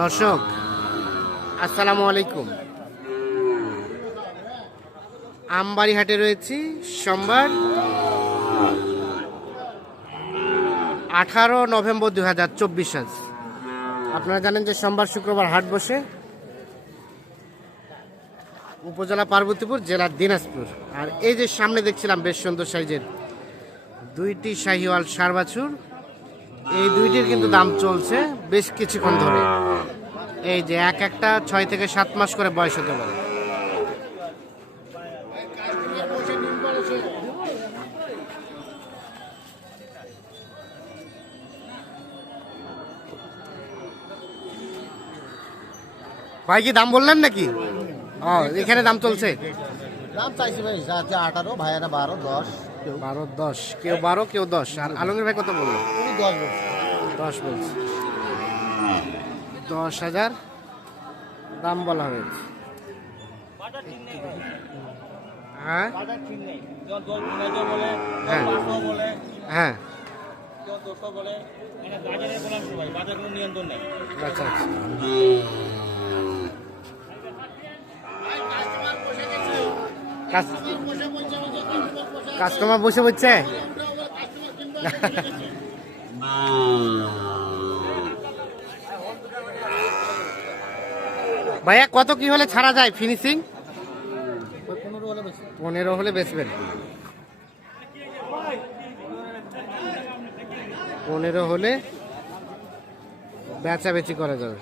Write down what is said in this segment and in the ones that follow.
দর্শক আসসালামু আলাইকুম। আমবাড়ি হাটে রয়েছি সোমবার 18 নভেম্বর 2024 আজ। আপনারা জানেন যে সোমবার শুক্রবার হাট বসে উপজেলা পার্বতীপুর, জেলার দিনাজপুর। আর এই যে সামনে দেখছিলাম বেশ সুন্দর সাইজের দুইটি শাহিওয়াল ষাঁড় বাছুর, এই দুইটির কিন্তু দাম চলছে বেশ কিছুক্ষণ ধরে। এই যে এক একটা 6 থেকে 7 মাস করে বয়স হতে পারে। ভাই কি দাম বললেন নাকি? ও, এখানে দাম চলছে। দাম চাইছি ভাই 18, ভাইয়ারা 12, 10। 12, 10, কেউ 12 কেউ 10। আর আলমগীর ভাই কত বললো? 10 বলছে। 10,000 দাম বলা হয়েছে। হ্যাঁ হ্যাঁ, আচ্ছা আচ্ছা। কাস্টমার বসে বলছে ভাইয়া কত কি হলে ছাড়া যায় ফিনিশিং? 15 হলে বেচবেন। 15 হলে বেচাবেচি করা যাবে।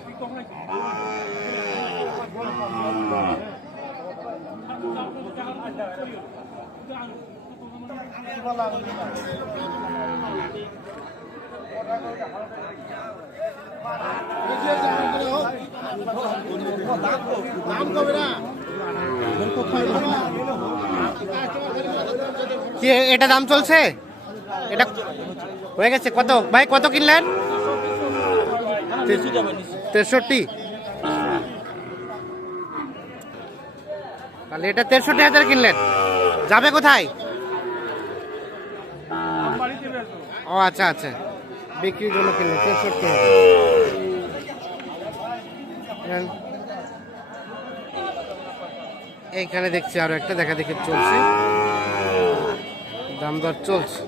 কি এটা দাম চলছে? এটা হয়ে গেছে কত ভাই? কত কিনলেন? 63। তাহলে এটা 63,000 কিনলেন। যাবে কোথায়? ও আচ্ছা আচ্ছা, বিক্রির জন্য কিনলেন 63,000। এইখানে দেখছি আরো একটা দেখা দেখি চলছে, দাম দর চলছে।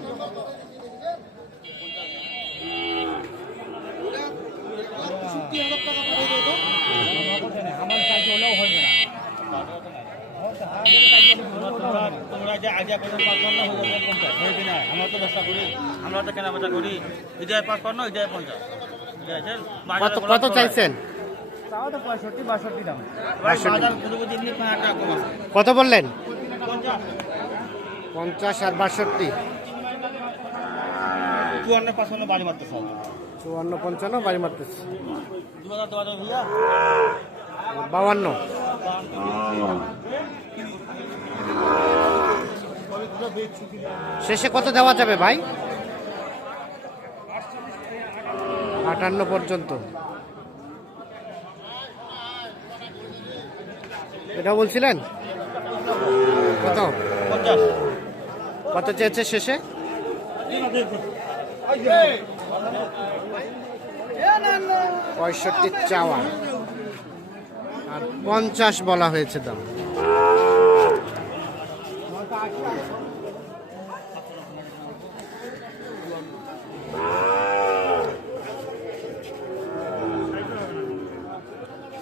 কত চাইছেন? কত বললেন? 50 আর 62। 54-55 বাড়ি মারতেছে। 54-55 বাড়ি মারতেছে। 52। শেষে কত দেওয়া যাবে ভাই? 58 পর্যন্ত। এটা বলছিলেন কত? 50। কত চেয়েছে শেষে? 65 চাওয়া আর 50 বলা হয়েছে দাম।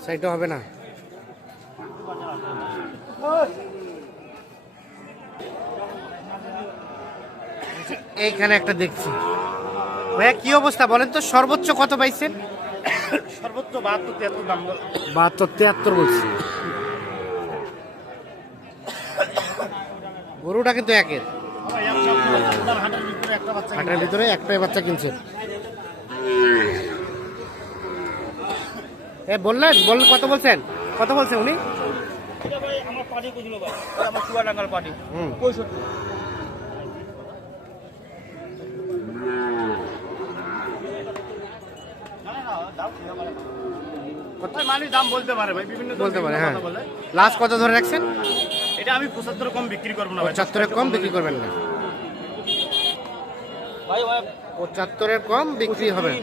সাইডও হবে না। এইখানে একটা দেখছি ভাইয়া, কি অবস্থা বলেন তো? সর্বোচ্চ কত পাইছেন? সর্বোচ্চ 72-73 দাম। 72-73 বলছি। গরুটা কিন্তু একের হাটের ভিতরে একটাই বাচ্চা কিনছেন। বললেন কত বলছেন? কত বলছেন উনি? আমার পার্টি কইছিল ভাই, আমার চুয়াডাঙ্গার পার্টি 65। মানে দাম বলতে পারে ভাই, বিভিন্ন বলতে পারে। হ্যাঁ, লাস্ট কত ধরে রাখছেন? এটা আমি 75 কম বিক্রি করবো না ভাই। 75 কম বিক্রি করবেন না ভাই? 75 কম বিক্রি হবে।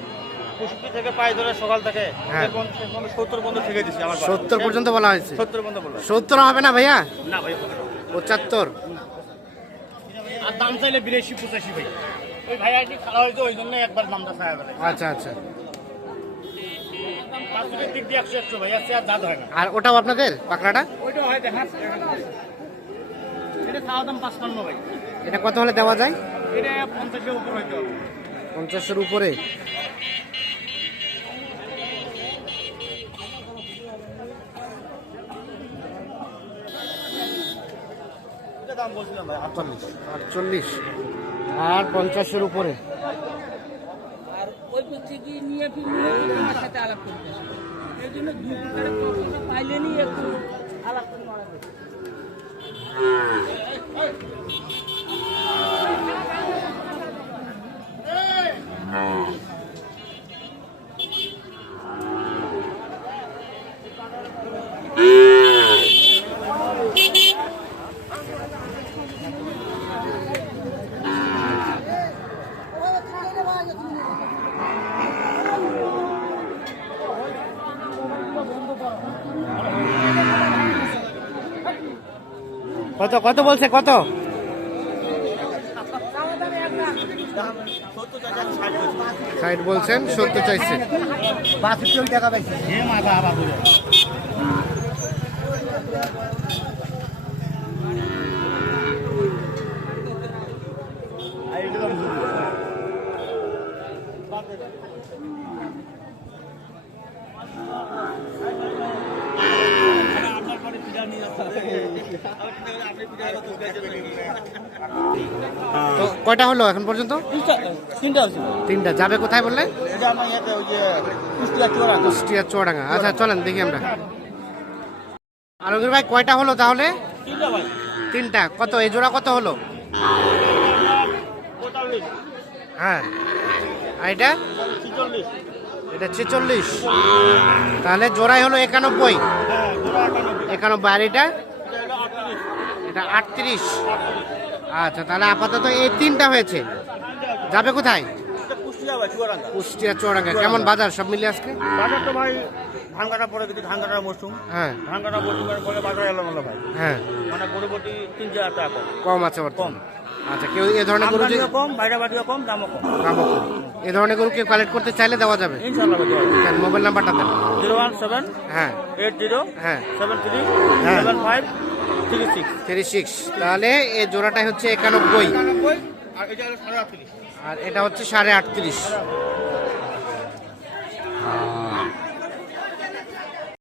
65 থেকে পায়ে ধরে সকাল থেকে হ্যাঁ। 70 পর্যন্ত থেকে দিচ্ছি আমার 70 পর্যন্ত বলা হয়েছে। 70 পর্যন্ত বলো 70 হবে না ভাইয়া? না ভাই 75। আর দাম চাইলে 82-85 ভাই ওই ভাই আইডি খারাপ হয়েছে ওই জন্য একবার দামটা ছায়া করে আচ্ছা আচ্ছা। পাঁচশোর দিক দিয়ে 100 ভাই আছে আর দাঁত হয় না আর ওটাও আপনাদের পাকড়াটা? ওইটা হয় দেখা এটা খাওয়া দাম 55 ভাই এটা কত হলে দেওয়া যায়? এটা 50-এর উপর হইতে হবে 50-এর উপরে। এটা দাম বলছিলাম ভাই 48 48 আর 50-এর উপরে। আর ওই ব্যক্তিকে নিয়ে ফিরিয়ে আমার সাথে আলাপ করতে আসে। এই জন্য দুই প্রকারের তথ্য পাইলেনই একটু আলাপ করে মারা যায়। কত কত বলছে কত? 60 বলছেন, 70 চাইছে। 62 টাকা পাইছি হে মাথা আবার বলে তো কয়টা হলো এখন পর্যন্ত? 3টা আছে 3টা। যাবে কোথায় বললে? এটা আমার ইয়াতে ওই যে কুষ্টিয়া চোরা কুষ্টিয়া চুয়াডাঙ্গা। আচ্ছা চলেন দেখি আমরা। আলমগীর ভাই কয়টা হলো তাহলে? 3টা ভাই 3টা। কত এই জোড়া কত হলো? 45 হ্যাঁ। আর এটা? 46 এটা 46। তাহলে জোড়াই হলো 91। হ্যাঁ জোড়া 91 91। আর এটা? এটা হলো 38 এটা 38। আচ্ছা তাহলে আপাতত এই 3টা হয়েছে। যাবে কোথায়? এটা কুষ্টিয়া ভাই চুয়াডাঙ্গা কুষ্টিয়া চুয়াডাঙ্গা। কেমন বাজার সব মিলিয়ে আজকে? বাজার তো ভাই ধান কাটা পরে কিছু ধান কাটার মৌসুম হ্যাঁ ধান কাটা মৌসুমের পরে বাজার এলো ভাই হ্যাঁ, মানে গরুপতি 3,000 টাকা কম কম আছে বর্তমান। আচ্ছা কেউ এ ধরনের গরু আমদানিও কম বাইরে বাড়িও কম দামও কম দামও কম। এ ধরনের গরু কেউ কালেক্ট করতে চাইলে দেওয়া যাবে? ইনশাআল্লাহ ভাই দেওয়া যাবে। দেন, মোবাইল নাম্বারটা দেন। 017 হ্যাঁ 80 হ্যাঁ 73 হ্যাঁ। 75 36 36। তাহলে এই জোড়াটাই হচ্ছে 91 আর এটা হলো 38 আর এটা হচ্ছে 38.5।